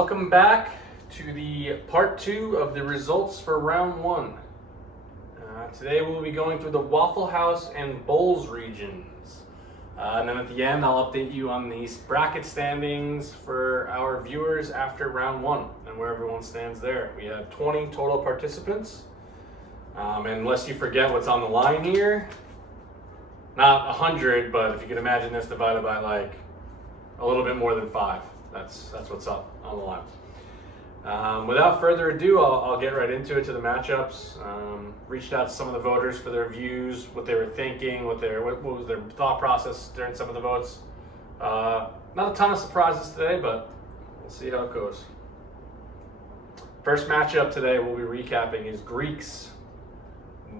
Welcome back to the part 2 of the results for round 1. Today we'll be going through the Waffle House and Bowls regions. And then at the end I'll update you on these bracket standings for our viewers after round 1 and where everyone stands there. We have 20 total participants. And unless you forget what's on the line here, not 100, but if you can imagine this divided by like a little bit more than 5. That's what's up on the line. Without further ado, I'll get right into it, to the matchups. Reached out to some of the voters for their views, what they were thinking, what was their thought process during some of the votes. Not a ton of surprises today, but we'll see how it goes. First matchup today we'll be recapping is Greeks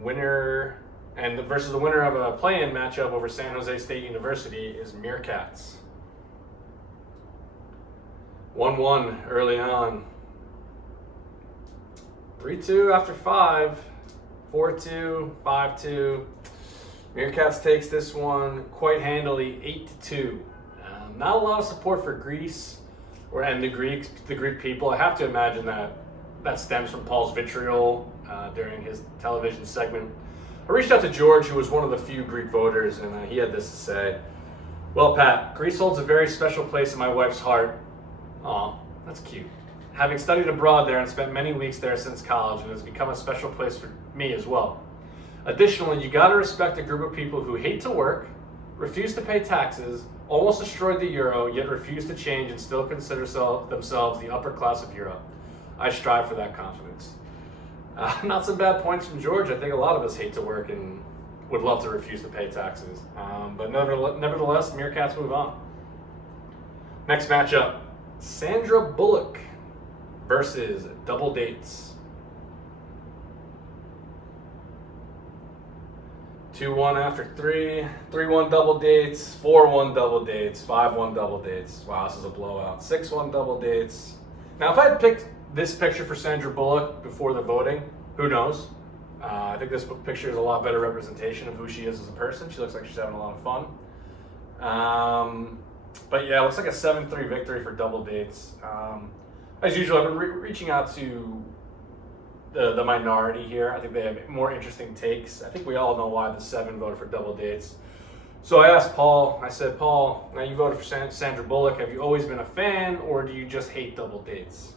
winner, and versus the winner of a play-in matchup over San Jose State University is Meerkats. 1-1 early on. 3-2 after 5. 4-2, 5-2. Meerkats takes this one quite handily, 8-2. Not a lot of support for Greece and the Greek people. I have to imagine that stems from Paul's vitriol during his television segment. I reached out to George, who was one of the few Greek voters, and he had this to say. Well, Pat, Greece holds a very special place in my wife's heart. Aw, that's cute. Having studied abroad there and spent many weeks there since college, it has become a special place for me as well. Additionally, you gotta respect a group of people who hate to work, refuse to pay taxes, almost destroyed the euro, yet refuse to change and still consider themselves the upper class of Europe. I strive for that confidence. Not some bad points from George. I think a lot of us hate to work and would love to refuse to pay taxes. But nevertheless, Meerkats move on. Next matchup. Sandra Bullock versus Double Dates. 2-1 after 3, 3-1 Double Dates, 4-1 Double Dates, 5-1 Double Dates. Wow, this is a blowout. 6-1 Double Dates. Now, if I had picked this picture for Sandra Bullock before the voting, who knows? I think this picture is a lot better representation of who she is as a person. She looks like she's having a lot of fun. But yeah, it looks like a 7-3 victory for Double Dates. As usual, I've been reaching out to the minority here. I think they have more interesting takes. I think we all know why the 7 voted for Double Dates. So I asked Paul, I said, Paul, now you voted for Sandra Bullock. Have you always been a fan, or do you just hate Double Dates?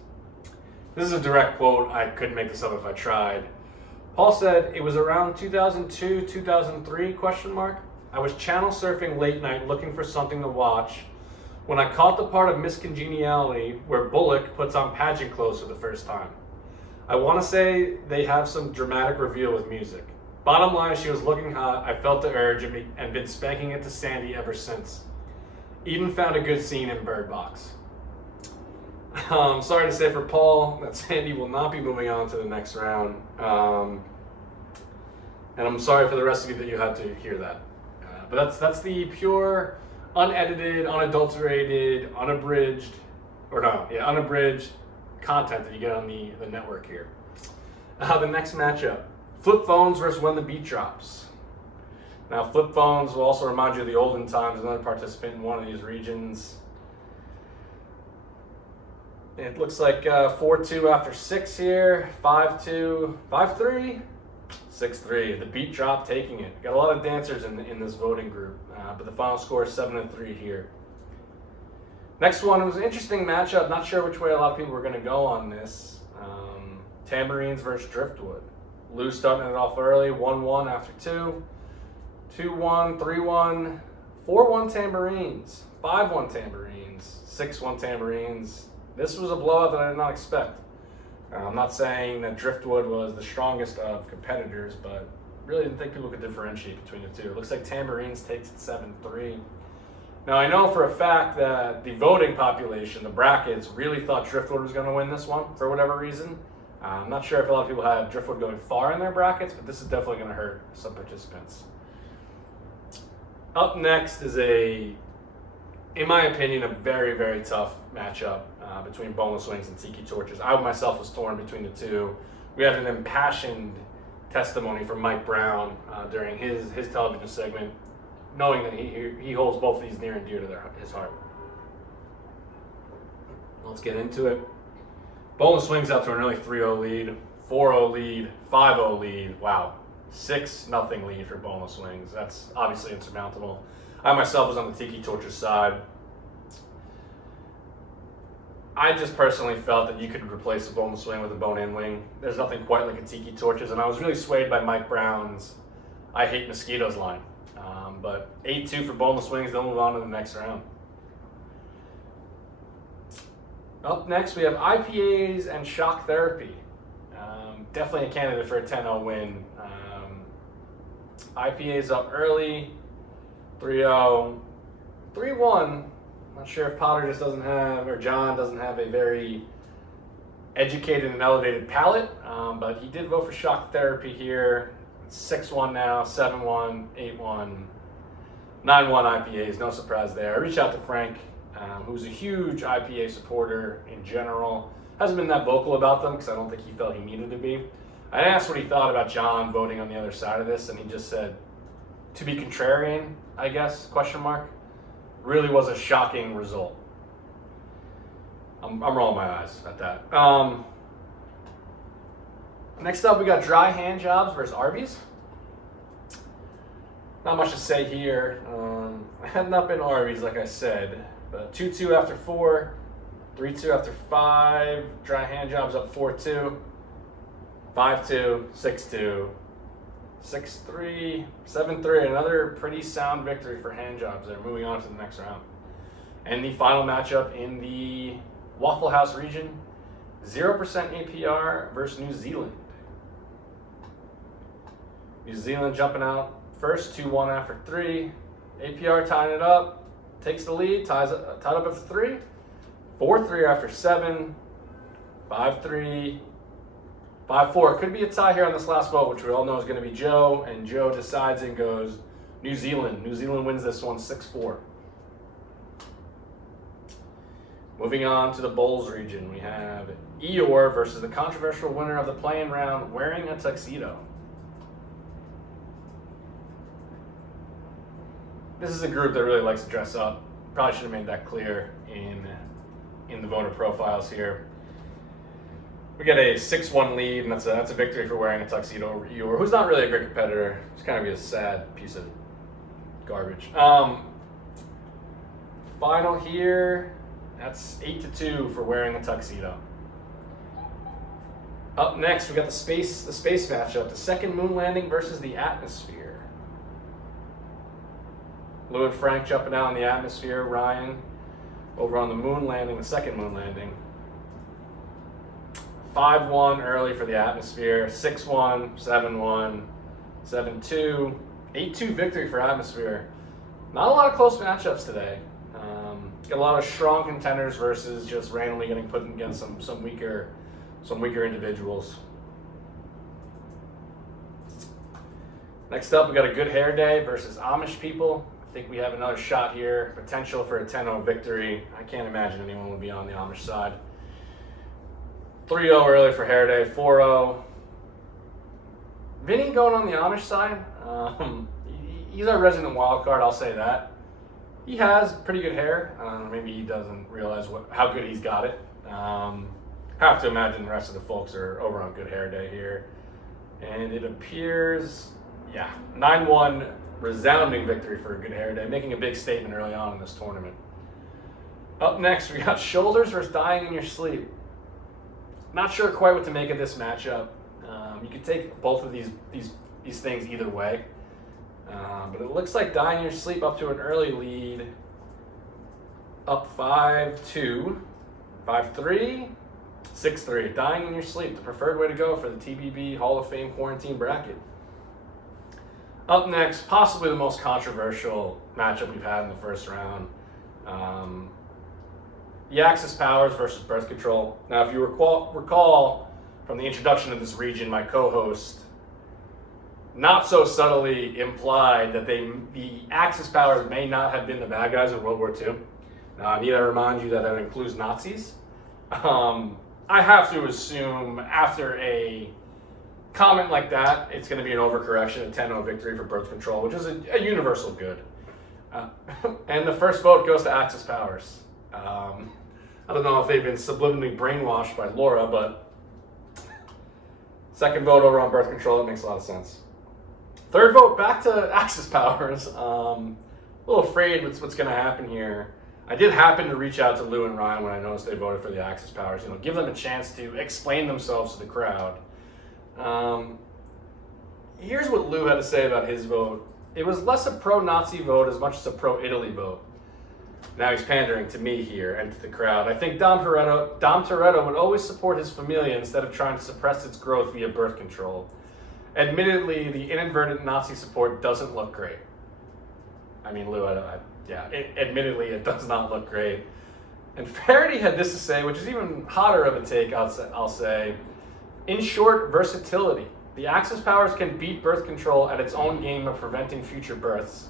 This is a direct quote. I couldn't make this up if I tried. Paul said, it was around 2002, 2003, question mark. I was channel surfing late night looking for something to watch when I caught the part of Miss Congeniality where Bullock puts on pageant clothes for the first time. I want to say they have some dramatic reveal with music. Bottom line, she was looking hot. I felt the urge and been spanking it to Sandy ever since. Even found a good scene in Bird Box. Sorry to say for Paul that Sandy will not be moving on to the next round. And I'm sorry for the rest of you that you had to hear that. But that's the pure, unedited, unadulterated, unabridged content that you get on the network here. The next matchup, Flip Phones versus When the Beat Drops. Now, Flip Phones will also remind you of the olden times, another participant in one of these regions. It looks like 4-2 after 6 here, 5-2, 5-3. 6-3, the Beat Drop taking it. Got a lot of dancers in this voting group, but the final score is 7-3 here. Next one, it was an interesting matchup. Not sure which way a lot of people were going to go on this. Tambourines versus Driftwood. Lou starting it off early, 1-1 after 2, 2-1, 3-1, 4-1 Tambourines, 5-1 Tambourines, 6-1 Tambourines. This was a blowout that I did not expect. I'm not saying that Driftwood was the strongest of competitors, but really didn't think people could differentiate between the two. It looks like Tambourines takes it 7-3. Now, I know for a fact that the voting population, the brackets, really thought Driftwood was going to win this one for whatever reason. I'm not sure if a lot of people had Driftwood going far in their brackets, but this is definitely going to hurt some participants. Up next is in my opinion, a very, very tough matchup between Boneless Wings and Tiki Torches. I myself was torn between the two. We had an impassioned testimony from Mike Brown during his television segment, knowing that he holds both of these near and dear to his heart. Let's get into it. Boneless Wings out to an early 3-0 lead, 4-0 lead, 5-0 lead. Wow. 6-0 lead for Boneless Wings. That's obviously insurmountable. I myself was on the Tiki Torches side. I just personally felt that you could replace a boneless wing with a bone-in wing. There's nothing quite like a Tiki Torches, and I was really swayed by Mike Brown's I Hate Mosquitoes line. But 8-2 for Boneless Wings, they'll move on to the next round. Up next, we have IPAs and Shock Therapy. Definitely a candidate for a 10-0 win. IPAs up early, 3-0, 3-1. Not sure if Potter just doesn't have, or John doesn't have a very educated and elevated palate, but he did vote for Shock Therapy here. It's 6-1 now, 7-1, 8-1, 9-1 IPAs, no surprise there. I reached out to Frank, who's a huge IPA supporter in general. Hasn't been that vocal about them because I don't think he felt he needed to be. I asked what he thought about John voting on the other side of this, and he just said, to be contrarian, I guess, question mark. Really was a shocking result. I'm rolling my eyes at that. Next up, we got Dry Hand Jobs versus Arby's. Not much to say here. Heading up in Arby's, like I said. 2-2 after 4, 3-2 after 5. Dry Hand Jobs up 4-2, 5-2, 6-2. 6-3, 7-3, another pretty sound victory for Hand Jobs. They're moving on to the next round. And the final matchup in the Waffle House region, 0% APR versus New Zealand. New Zealand jumping out first, 2-1 after 3. APR tying it up, takes the lead, tied up after 3. 4-3 after 7, 5-3. 5-4. Could be a tie here on this last vote, which we all know is going to be Joe, and Joe decides and goes New Zealand. New Zealand wins this one 6-4. Moving on to the Bowls region, we have Eeyore versus the controversial winner of the play-in round, Wearing a Tuxedo. This is a group that really likes to dress up. Probably should have made that clear in the voter profiles here. We get a 6-1 lead, and that's a victory for Wearing a Tuxedo over Eeyore, who's not really a great competitor. It's kind of a sad piece of garbage. Final here, that's 8-2 for Wearing a Tuxedo. Up next, we got the space matchup, the second moon landing versus the atmosphere. Lou and Frank jumping out on the atmosphere. Ryan over on the moon landing, the second moon landing. 5-1 early for the atmosphere, 6-1, 7-1, 7-2, 8-2 victory for atmosphere. Not a lot of close matchups today. Got a lot of strong contenders versus just randomly getting put against some weaker individuals. Next up, we got a Good Hair Day versus Amish people. I think we have another shot here, potential for a 10-0 victory. I can't imagine anyone would be on the Amish side. 3-0 early for Hair Day, 4-0. Vinny going on the Amish side. He's our resident wild card, I'll say that. He has pretty good hair. Maybe he doesn't realize how good he's got it. Have to imagine the rest of the folks are over on Good Hair Day here. And it appears, 9-1 resounding victory for a Good Hair Day, making a big statement early on in this tournament. Up next, we got Shoulders versus Dying in Your Sleep. Not sure quite what to make of this matchup. You could take both of these things either way. But it looks like Dying in Your Sleep up to an early lead. Up 5-2, 5-3, 6-3. Dying in Your Sleep, the preferred way to go for the TBB Hall of Fame quarantine bracket. Up next, possibly the most controversial matchup we've had in the first round. The Axis Powers versus Birth Control. Now, if you recall from the introduction of this region, my co-host not so subtly implied that the Axis Powers may not have been the bad guys in World War II. Now, I need to remind you that includes Nazis. I have to assume after a comment like that, it's going to be an overcorrection, a 10-0 victory for Birth Control, which is a universal good. And the first vote goes to Axis Powers. I don't know if they've been subliminally brainwashed by Laura, but second vote over on birth control, that makes a lot of sense. Third vote, back to Axis Powers. A little afraid what's going to happen here. I did happen to reach out to Lou and Ryan when I noticed they voted for the Axis Powers. Give them a chance to explain themselves to the crowd. Here's what Lou had to say about his vote. It was less a pro-Nazi vote as much as a pro-Italy vote. Now he's pandering to me here and to the crowd. I think Dom Toretto would always support his familia instead of trying to suppress its growth via birth control. Admittedly, the inadvertent Nazi support doesn't look great. I mean, Lou, admittedly, it does not look great. And Faraday had this to say, which is even hotter of a take, I'll say. In short, versatility. The Axis Powers can beat birth control at its own game of preventing future births.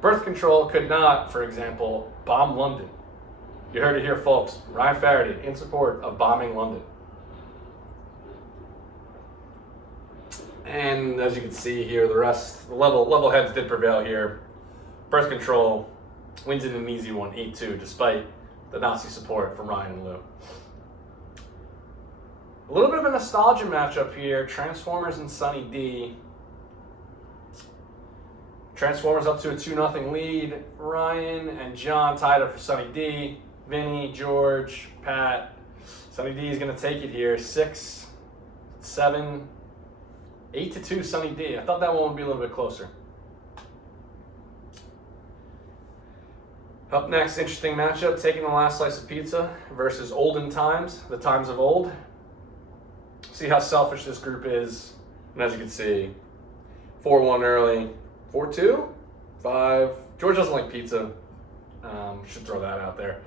Birth control could not, for example, bomb London. You heard it here, folks. Ryan Faraday in support of bombing London. And as you can see here, the level heads did prevail here. Birth control wins in an easy one, 8-2, despite the Nazi support from Ryan and Lou. A little bit of a nostalgia matchup here. Transformers and Sunny D. Transformers up to a 2-0 lead. Ryan and John tied up for Sunny D. Vinny, George, Pat. Sunny D is going to take it here. 6, 7, 8-2 Sunny D. I thought that one would be a little bit closer. Up next, interesting matchup. Taking the Last Slice of Pizza versus Olden Times, the times of old. See how selfish this group is. And as you can see, 4-1 early. 4-2? 5. George doesn't like pizza. Should throw that out there.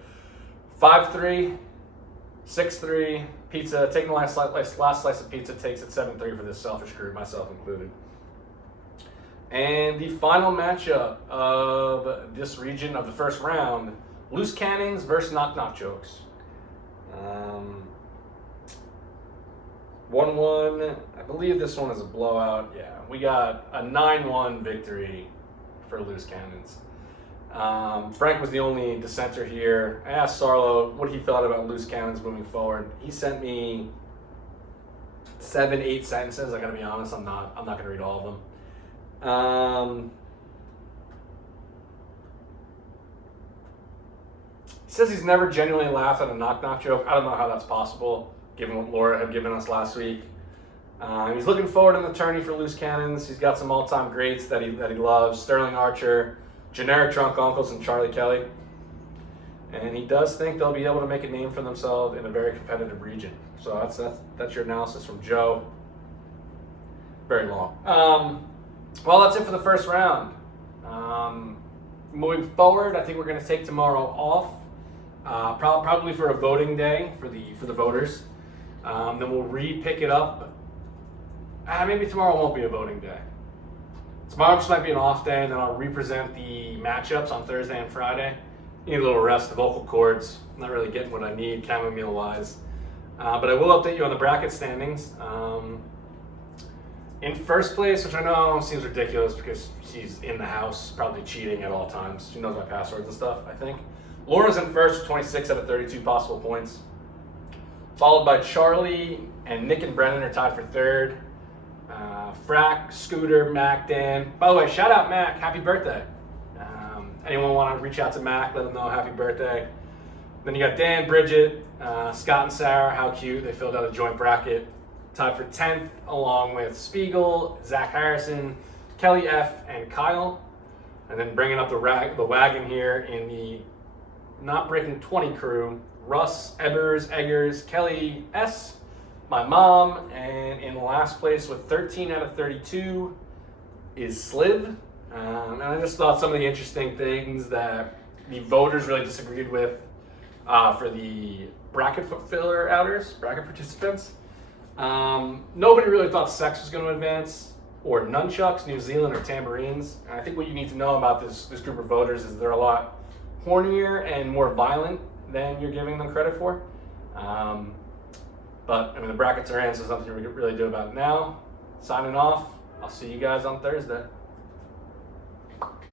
5-3. 6-3. Pizza. Taking the last slice of pizza takes it 7-3 for this selfish group, myself included. And the final matchup of this region of the first round, Loose Cannons versus Knock Knock Jokes. 1-1. I believe this one is a blowout. Yeah, we got a 9-1 victory for Loose Cannons. Frank was the only dissenter here. I asked Sarlo what he thought about Loose Cannons moving forward. He sent me 7-8 sentences. I gotta be honest, I'm not gonna read all of them. He says he's never genuinely laughed at a knock knock joke. I don't know how that's possible, given what Laura had given us last week. He's looking forward to an attorney for Loose Cannons. He's got some all-time greats that he loves: Sterling Archer, Generic Drunk Uncles, and Charlie Kelly. And he does think they'll be able to make a name for themselves in a very competitive region. So that's your analysis from Joe. Very long. Well, that's it for the first round. Moving forward, I think we're going to take tomorrow off, probably for a voting day for the voters. Then we'll re-pick it up. Maybe tomorrow won't be a voting day. Tomorrow just might be an off day, and then I'll represent the matchups on Thursday and Friday. Need a little rest, the vocal cords. I'm not really getting what I need chamomile-wise. But I will update you on the bracket standings. In first place, which I know seems ridiculous because she's in the house, probably cheating at all times. She knows my passwords and stuff, I think. Laura's in first with 26 out of 32 possible points. Followed by Charlie and Nick and Brennan are tied for third. Frack, Scooter, Mac, Dan. By the way, shout out Mac, happy birthday. Anyone want to reach out to Mac, let them know happy birthday. Then you got Dan, Bridget, Scott and Sarah, how cute. They filled out a joint bracket. Tied for 10th, along with Spiegel, Zach Harrison, Kelly F, and Kyle. And then bringing up the wagon here in the Not Breaking 20 crew, Russ, Eggers, Kelly S, my mom, and in last place with 13 out of 32 is Sliv. And I just thought some of the interesting things that the voters really disagreed with for the bracket bracket participants. Nobody really thought sex was going to advance, or nunchucks, New Zealand, or tambourines. And I think what you need to know about this group of voters is they're a lot hornier and more violent than you're giving them credit for. But I mean, the brackets are in, so there's nothing you can really do about it now. Signing off. I'll see you guys on Thursday.